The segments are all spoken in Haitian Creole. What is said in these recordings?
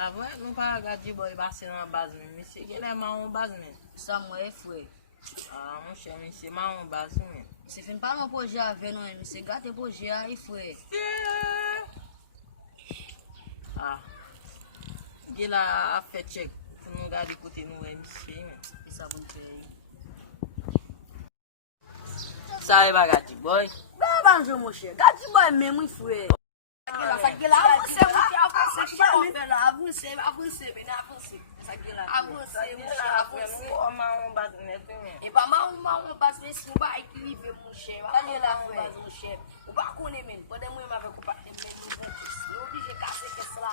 La vre, nou pa gadi boy base nan baz men. Misi gen lè maron baz men. Sa mwen fwe. Mon chè, misi maron baz men. Se fin pa nan proje ave non, misi gate proje a fwe. Gen la a fè chek pou nou gadi kote nou misi men. E sa bon fwe. Sa e ba gadi boy. Ba banjo monshe, gadi boy men mwen fwe. Avance, maron baz net men. E pa maron baz men si ou ba ekilive monshe. Kanye la fwe monshe. Ou ba konen men, pwede mwen ma vek ou pa men nou nou oblige kase kes la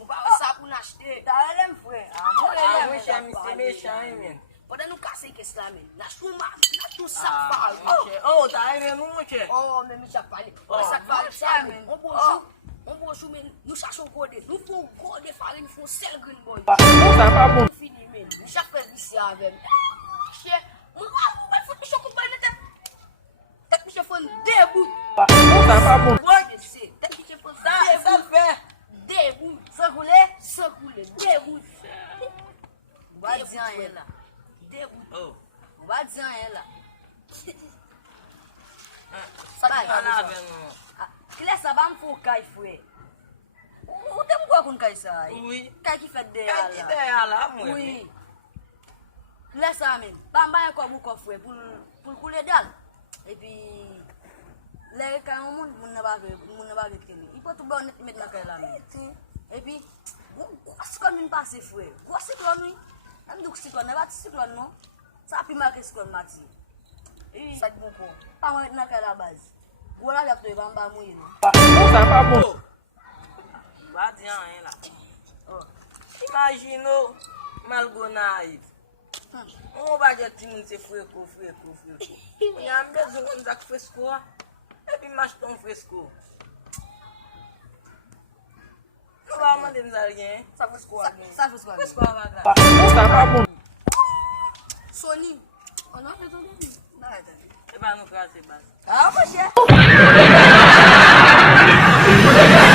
ou ba ou sa pou n'achete. Da elem fwe. Mwen chè, misi mechan men. Pwede nou kase kes la men. Nasou ma, nasou sak pal. Oh, ta e men nou mwen chè. Oh, men mi sak pali. Sak pali sa men. On bonjou men, nou chachon kode. Nou fon kode farin, fon sel green boy. Fini men, nou chak fe visi avem. Che, mwen fote mi chok ou bay nete. Tek mi che fon debout. Tek mi che fon debout. San koule, debout. Mwa diyan yon la. Debout. Mwa diyan yon la. Sa ki ven nou. Kile sa ba mfou kay fwe. Ou te mkwa kon kay sa? Oui. Kay ki fet de Kay ki de ala mwen. Oui. Kile sa men. Ba mba yon kwa mou kwa fwe pou koule dal. E pi le kay moun na ba vet keni. I pot ou ba net met na kay la men. E pi gwa siklon min pase fwe. Gwa siklon mi. Nan duk siklon. Ne bat siklon non. Sa pi make siklon mati. E sa di bon kon. Pa mwen met na kay la baz. Wala jak to e bamba mouye nou. Ba diyan yon la. Imagino malgo na aif. Mwen ba jeti moun se freko. Mwen yon bezon yon zak fresko. E pi mach ton fresko. Mwen ba mande mzal gen. Sa fresko a gen. Fresko a vaga. Sony. Anan fe ton gen. Nan e ten. E ba nou krasi bas. A, monshe.